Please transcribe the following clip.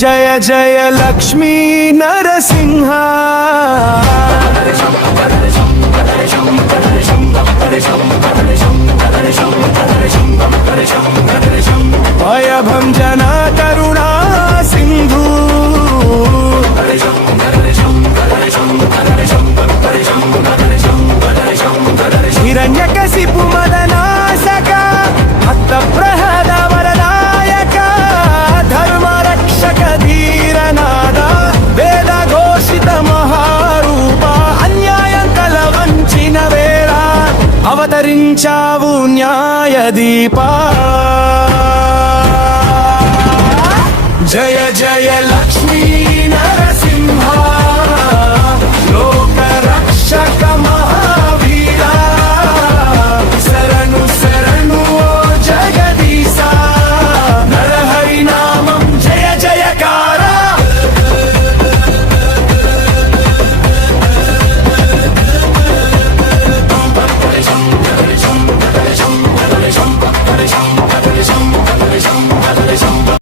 జయ జయ లక్ష్మీ నరసింహ భయభంజన కరుణా సింధు హిరణ్యకశిపు మదనాశక భక్త ప్రహ్లాద వరదాయక ధర్మ రక్షక ధీరనాద వేద ఘోషిత మహారూప అన్యాయం కల వంచిన వేళ అవతరించావు న్యాయ దీపా జయ జయ లక్ష్మీ నరసింహ